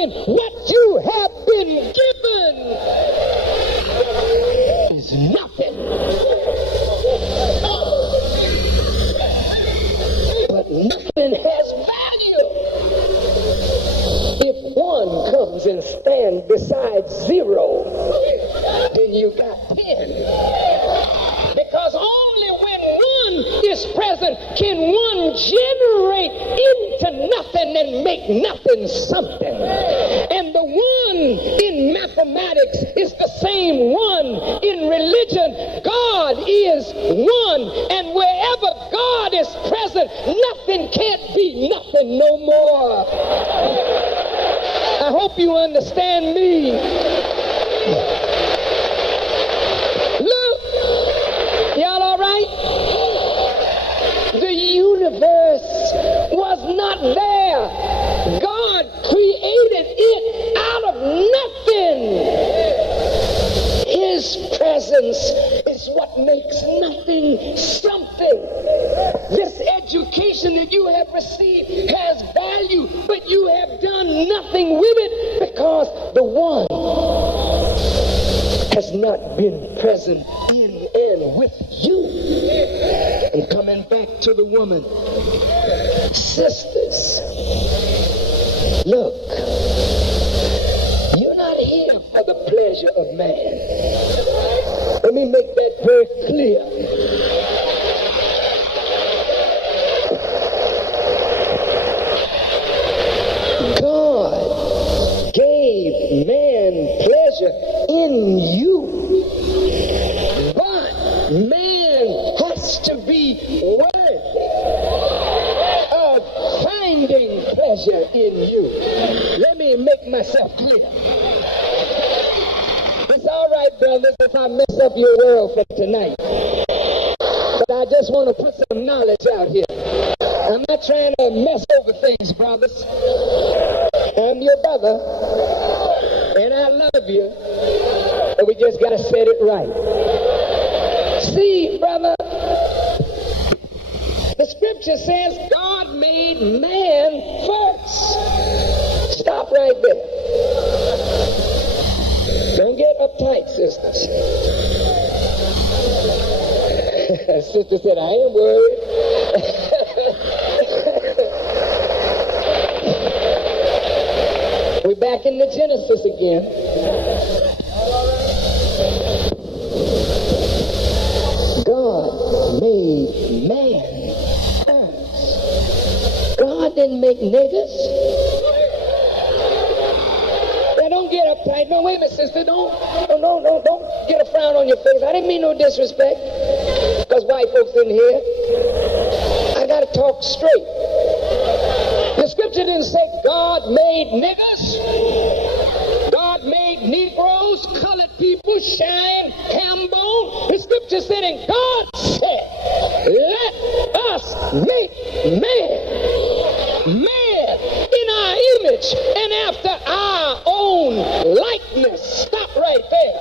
something. What you have been given is nothing. But nothing has value. If one comes and stands beside zero, then you got 10. Because only when one is present can one generate into nothing and make nothing something. And the one in mathematics is the same one in religion. God is one, and wherever God is present, nothing can't be nothing no more. I hope you understand me. Look, y'all all right? The universe was not there. God created it out of nothing. His presence is what makes nothing something. This education that you have received has value, but you have done nothing with it because the one has not been present in and with you. And coming back to the woman, sisters, look, you're not here for the pleasure of man. Let me make that very clear. God gave man pleasure in you, but man has to be worthy of finding pleasure in you. Let me make myself clear. It's all right, brothers, if I mess up your world for tonight. But I just want to put some knowledge out here. I'm not trying to mess over things, brothers. I'm your brother, and I love you, but we just got to set it right. See, brother, the scripture says God made man first. Stop right there. Don't get uptight, sisters. Sister said, I ain't worried. We're back in the Genesis again. God made man first. God didn't make niggas. Now don't get uptight. No, wait a minute, sister. Don't get a frown on your face. I didn't mean no disrespect. Because white folks in here, I gotta talk straight. The scripture didn't say God made niggas. God made Negroes, colored people, shine, ham bone. The scripture said, and God said, let us make man in our image and after our own likeness. Stop right there.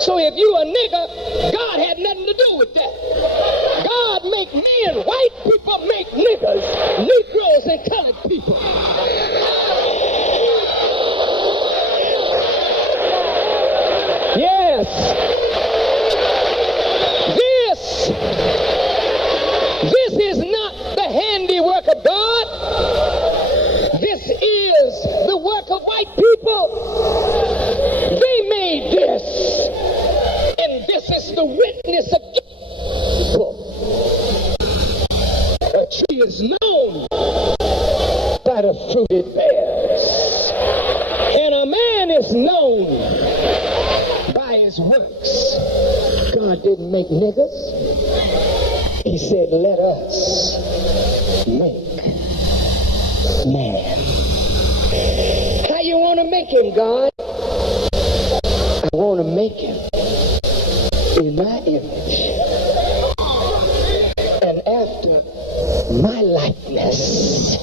So if you a nigga, God had nothing to do with that. God make men, white people make niggas, Negroes and colored people. Yes. This is not the handiwork of God. This is the work of white people. They made this. And this is the witness of people. A tree is known by the fruit it bears. And a man is known by his works. God didn't make niggas. He said, let us make man. How you want to make him, God? I want to make him in my image and after my likeness.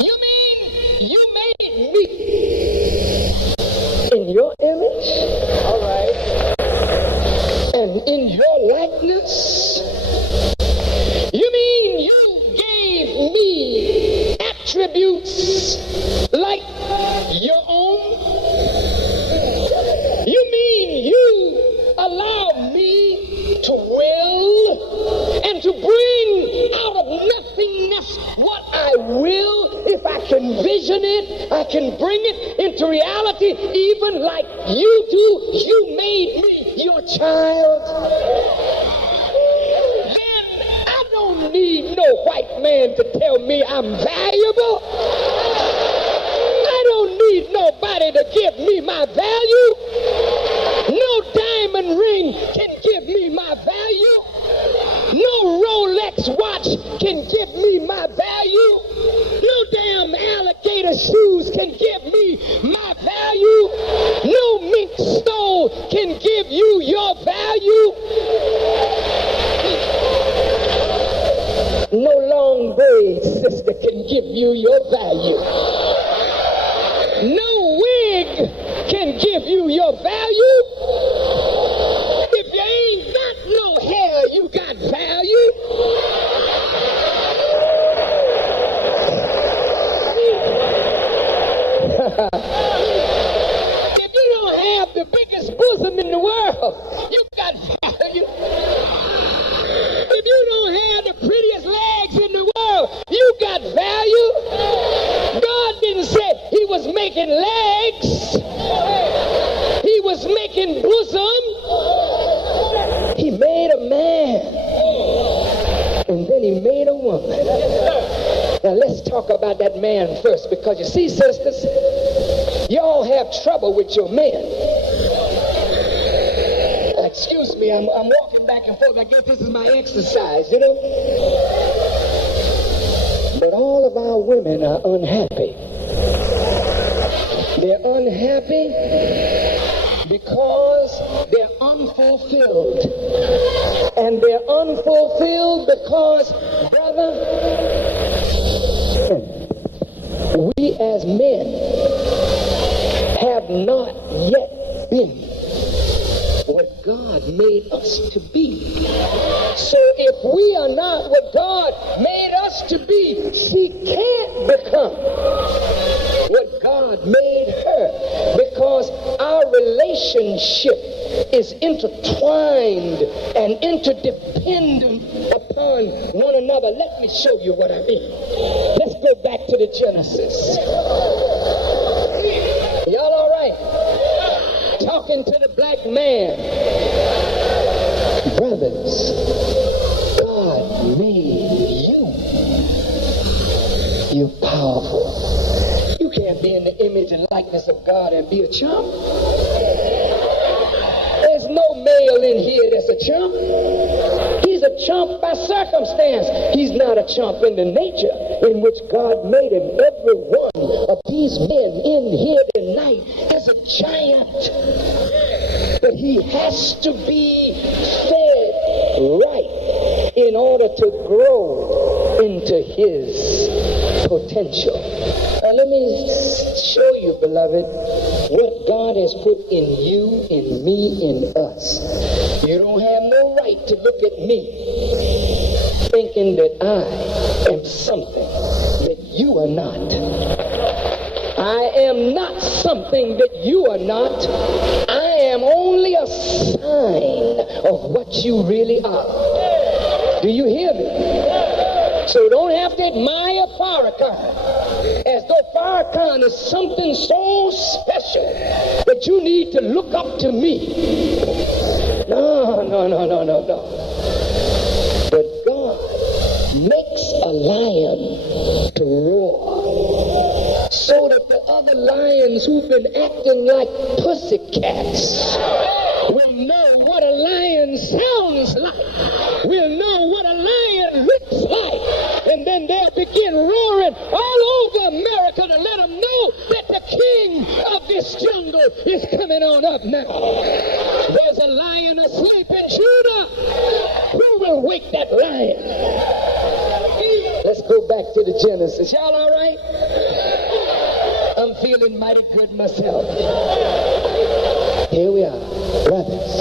You mean you made me in your image? All right. And in your likeness? You mean you me attributes like your own? You mean you allow me to will and to bring out of nothingness what I will? If I can vision it, I can bring it into reality, even like you do. You made me your child. Then I don't need no white man to tell me I'm valuable. I don't need nobody to give me my value. No diamond ring can give me my value. No Rolex watch can give me my value. No damn alligator shoes can give me my value. No mink stole can give you your value. No long braid sister can give you your value. No wig can give you your value. If you ain't got no hair, you got value. If you don't have the biggest bosom in the world, you got value. If you don't have the prettiest legs in the world, you got value. God didn't say he was making legs. He was making bosom. He made a man. And then he made a woman. Now let's talk about that man first, because you see, sisters, y'all have trouble with your men. Excuse me, I'm walking back and forth. I guess this is my exercise, you know. But all of our women are unhappy. They're unhappy because they're unfulfilled. And they're unfulfilled because, brother, we as men have not yet been what God made us to be. So if we are not what God made us to be, she can't become what God made her, because our relationship is intertwined and interdependent upon one another. Let me show you what I mean. Let's go back to the Genesis. Y'all all right? Talking to the black man. Brothers, God made you. You're powerful. You can't be in the image and likeness of God and be a chump. There's no male in here that's a chump. He's a chump by circumstance. He's not a chump in the nature in which God made him. Every one of these men in here tonight is a giant. But he has to be fed right in order to grow into his potential. Now let me show you, beloved, what God has put in you, in me, in us. You don't have no right to look at me thinking that I am something that you are not. I am not something that you are not. I am only a sign of what you really are. Do you hear me? So don't have to admire Farrakhan as though Farrakhan is something so special that you need to look up to me. No. But God makes a lion to roar so that the other lions who've been acting like pussycats will know what a lion sounds like, will know what a lion looks like, and then they'll begin roaring all over America to let them know that the king of this jungle is coming on up now. There's a lion asleep in Judah. Who will wake that lion? Let's go back to the Genesis. Y'all all right? I'm feeling mighty good myself. Here we are, brothers.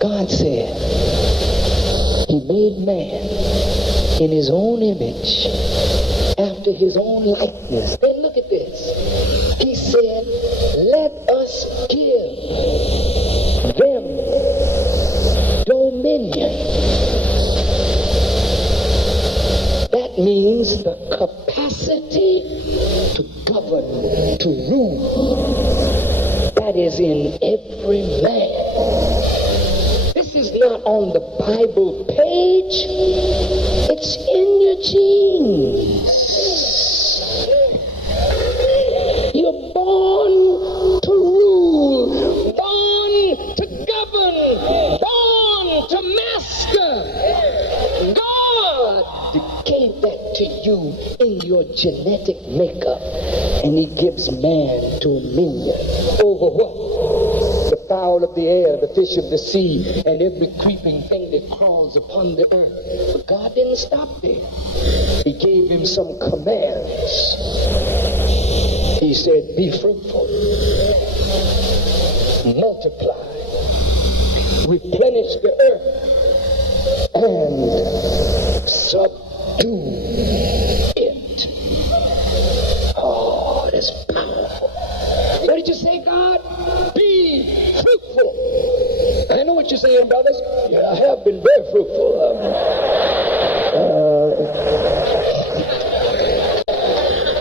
God said he made man in his own image, after his own likeness. Then look at this. He said, let us give them dominion. That means the capacity to govern, to rule. That is in every man. This is not on the Bible page. It's in your genes. You're born to rule, born to govern, born to master. God gave that to you in your genetic makeup, and he gives man dominion over what? The fowl of the air, the fish of the sea, and every creeping thing that crawls upon the earth. But God didn't stop there. He gave him some commands. He said, be fruitful, multiply, replenish the earth, and subdue it. Oh, that's powerful. What did you say, God? Be fruitful. I know what you're saying, brothers. Yeah, I have been very fruitful.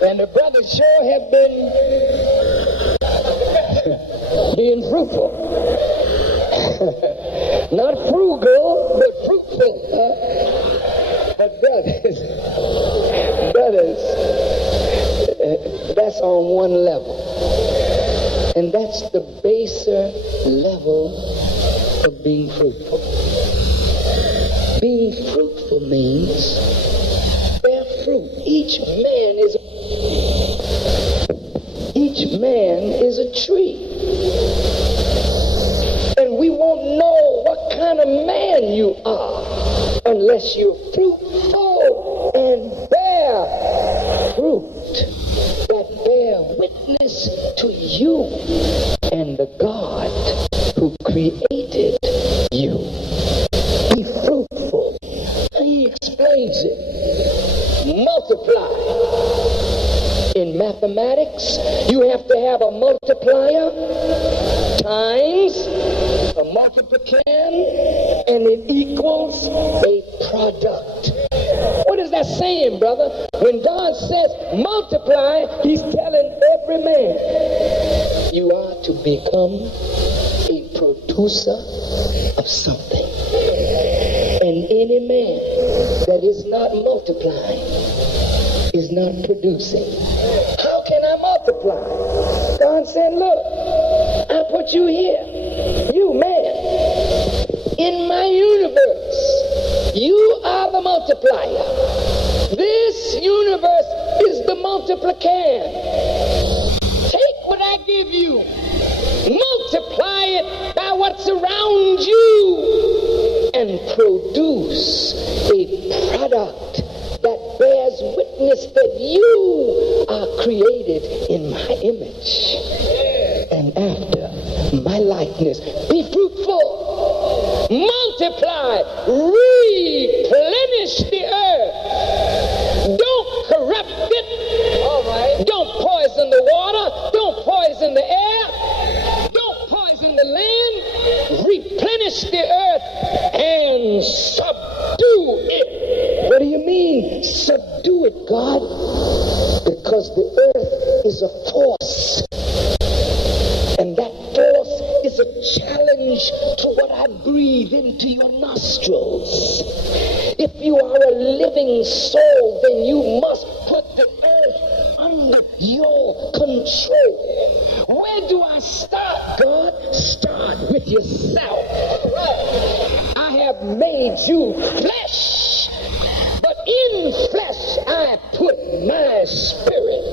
And the brothers sure have been being fruitful. Not frugal, but fruitful. But brothers, that's on one level. And that's the baser level of being fruitful. Being fruitful means bear fruit. Each man is a tree. And we won't know what kind of man you are unless you're fruitful and bear fruit that bear witness to you and the God who created you. Be fruitful. He explains it. Multiply. In mathematics, you have to have a multiplier times a multiplicand, and it equals a product. What is that saying, brother? When God says multiply, he's telling every man, you are to become a producer of something. And any man that is not multiplying is not producing. How can I multiply? God said, look, I put you here, you man, in my universe. You are the multiplier. This universe is the multiplicand. Take what I give you, multiply it by what's around you, and produce a product that bears witness that you are created in my image and after my likeness. Be fruitful, multiply, replenish the earth. Don't corrupt it. All right. Don't poison the water. Don't poison the air. Don't poison the land. Replenish the earth and subdue it. What do you mean, subdue it, God? Because the earth is a force. And that force is a challenge to what I breathe into your nostrils. If you are a living soul, then you must put the earth under your control. Where do I start, God? Start with yourself. I have made you flesh, but in flesh I put my spirit.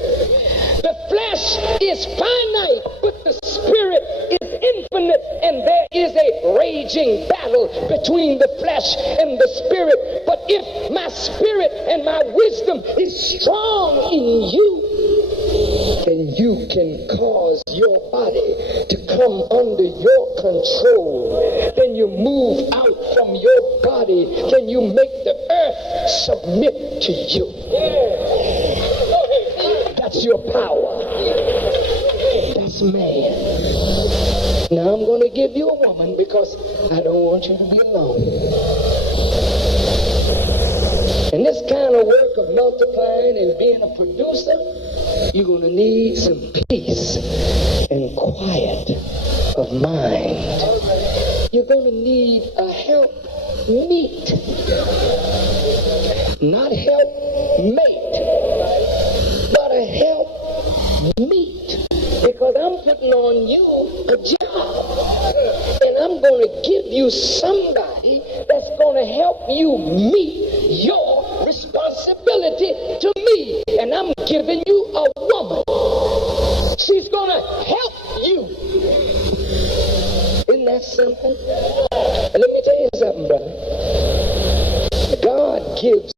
The flesh is finite, but the spirit is infinite, and there is a raging battle between the flesh and the spirit. But if my spirit and my wisdom is strong in you, then you can cause your body to come under your control. Then you move out from your body. Then you make the earth submit to you. That's your power. That's man. Now I'm going to give you a woman because I don't want you to be alone. And this kind of work of multiplying and being a producer, you're going to need some peace and quiet of mind. You're going to need a help meet, not help mate, but a help meet. Because I'm putting on you a job. And I'm going to give you somebody that's going to help you meet your responsibility to me. And I'm giving you a woman. She's going to help you. Isn't that simple? And let me tell you something, brother. God gives